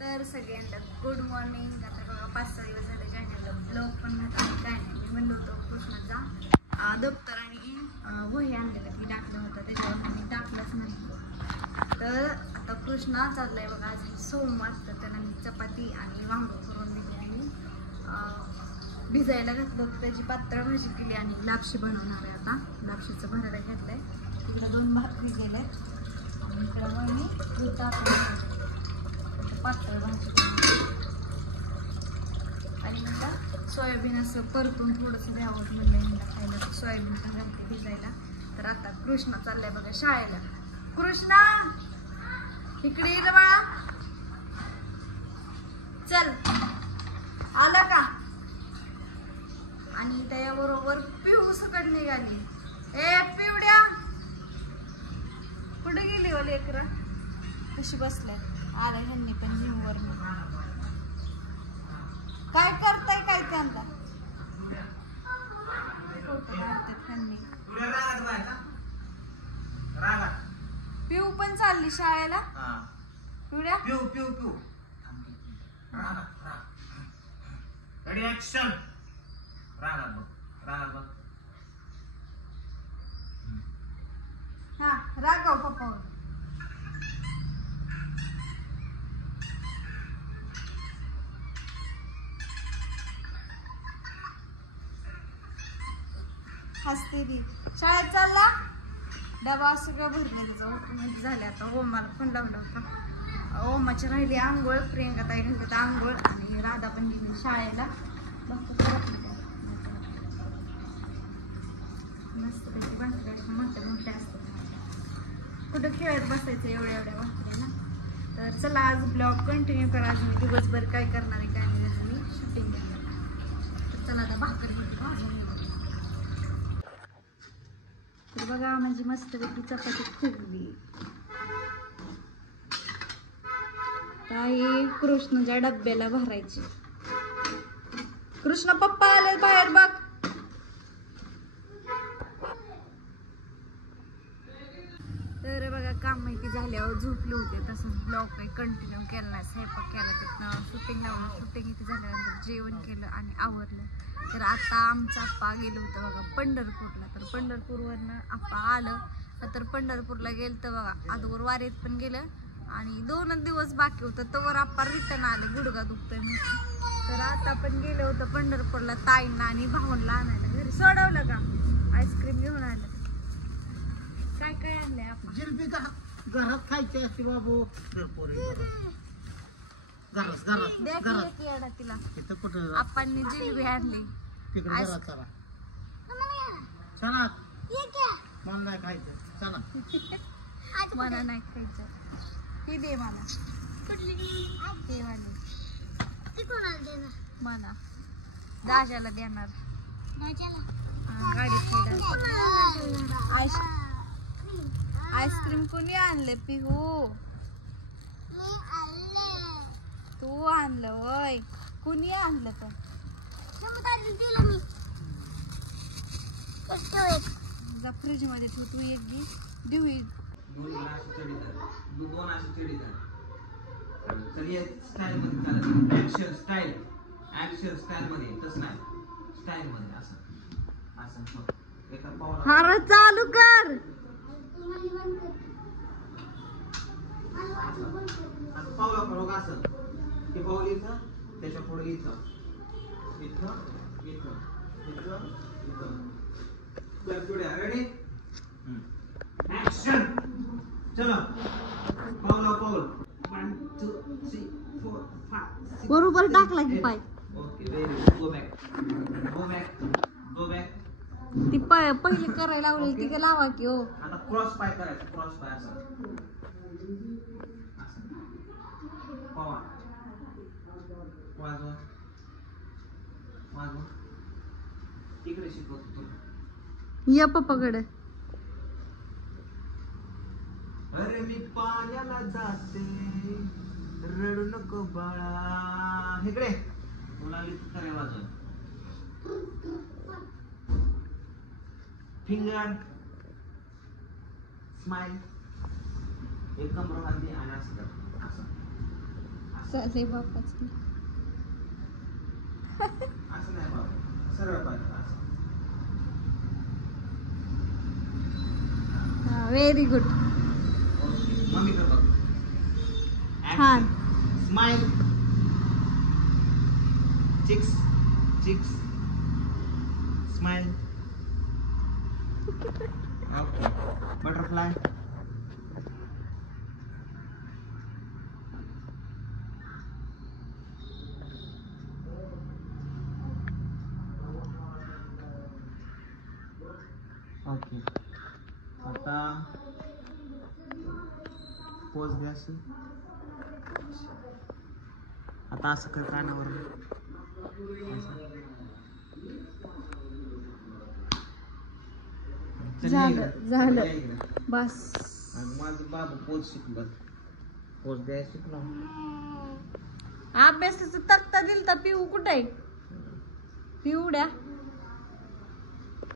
तर सगळ्यांना good morning. आता बघा 5-6 दिवस झाले चॅनलला ब्लॉग पण नव्हता काय नाही. मी म्हणलो होतो कृष्णाचा दप्तर आणि वही आणलेलं की टाकलं होतं त्याच्यावर मी टाकलंच नाही. तर आता कृष्णा चाललाय बघा. आज सोमवार तर त्याला मी चपाती आणि वांग करून दिली आणि भिजायला घातलं होतं. त्याची पातळ भाजी केली आणि लापशी बनवणार आहे. आता लापशीचं भरायला घेतलंय. तिकडे 2 भाकरी गेल्या आणि इकडं मग मी दूध टाकून पातळ भाजी आणि मला सोयाबीन असं परतून थोडंसं द्यावं म्हणलं हिला खायला. सोयाबीन पण घालते भिजायला. तर आता कृष्णा चाललाय बघा शाळेला. कृष्णा इकडे येईल बाळा, चल आला का. आणि त्याबरोबर पिऊ सकट निघाली. ए पिवड्या कुठे गेली ओ लेकरं, कशी बसल्या. आला ह्यांनी पण जीववर. काय करताय काय त्यांना पिऊ पण चालली शाळेला. पिवड्या पिऊ पिऊ पिऊ रेडी ऍक्शन. रागात बघ, रागात बघ. हा रागाव पप्पा. हसते ती. शाळेत चालला. डबा सगळं भरले त्याचं ऑटोमॅटिक झाले. आता ओमाला पण लावला होता. ओमाची राहिली आंघोळ. प्रियंका ताई घालतात आंघोळ आणि राधा पण गेली शाळेला. मस्त त्याची भाकरी मोठे मोठे असतात. कुठं खेळत बसायचं एवढ्या एवढ्या भाकरी ना. तर चला आज ब्लॉग कंटिन्यू करा. आज मी दिवसभर काय करणार आहे काय नाही त्याचं मी शूटिंग करणार. तर चला आता भाकरी भाजून. तर बघा माझी मस्तपैकी चपाती फुगली. काही कृष्णाच्या डब्याला भरायची. कृष्ण पप्पा आले बाहेर बघ. तर बघा काम माहिती झाल्यावर झोपले होते. तसंच ब्लॉग काही कंटिन्यू केला नाही. स्वयंपाक केला तिथनं शूटिंग लावलं. शूटिंग इथे झाल्यानंतर जेवण केलं आणि आवरलं. तर आता आमचा आप्पा गेलो होतं बघा पंढरपूरला. तर पंढरपूरवरनं आप्पा आलं तर पंढरपूरला गेलं तर बघा अगोदर वारीत पण गेलं आणि 2 दिवस बाकी होतं तवर आप्पा रिटर्न आले. गुडघा दुखतोय म्हणून. तर आता पण गेलं होतं पंढरपूरला ताईंना आणि भाऊंला आणायला. घरी सोडवलं का आईस्क्रीम घेऊन आलं. काय काय आणलंय आपण. जिलबी घरात खायची असते बाबू. तिला आपण जिलबी आणली. मला नाही खायचं. चला मला नाही खायचं. ही दे मला. हे वाले मला दाजाला देणार. गाडीत आईस्क्रीम कोणी आणले पिहू. तू आणलं वय. कुणी आणलं पण जा फ्रीज मध्ये ठेव. तू एक घे देऊ. हार चालू कर. पावला करू असं ते पाऊल इथं त्याच्या पुढे इथं इथं इथं इथं इथं. Ready action. चला पावला पाऊल 1 2 3 4 5 6 बरोबर टाकला की पाय. Okay very good. Go back go back go back. ती पहिले करायला लावली ती का लावा की हो. आता क्रॉस पाय करायचा. क्रॉस पाय असं पावा वाजवा वाजवा. इकडे शिकवतो तुला. या पप्पाकडे. अरे मी पाण्याला जाते रडू नको बाळा. इकडे मुलाली करे वाजव. Finger smile. एक कमर खाली आणि असं कर. असं चालते बापाच असं नाही बाबा, सरळ पाहिजे असं. Very good. ओके, मम्मी कर बघ. छान. स्माइल. चिक्स चिक्स स्माइल. Okay, butterfly. ओके, आता पोज घ्या अशी. आता असं कर कानावर. झालं बस. माझं बाबा पोज शिकलं, पोज द्यायला शिकलो. अभ्यासाचं तक्ता दिलता. पिऊ कुठे आहे? पिऊड्या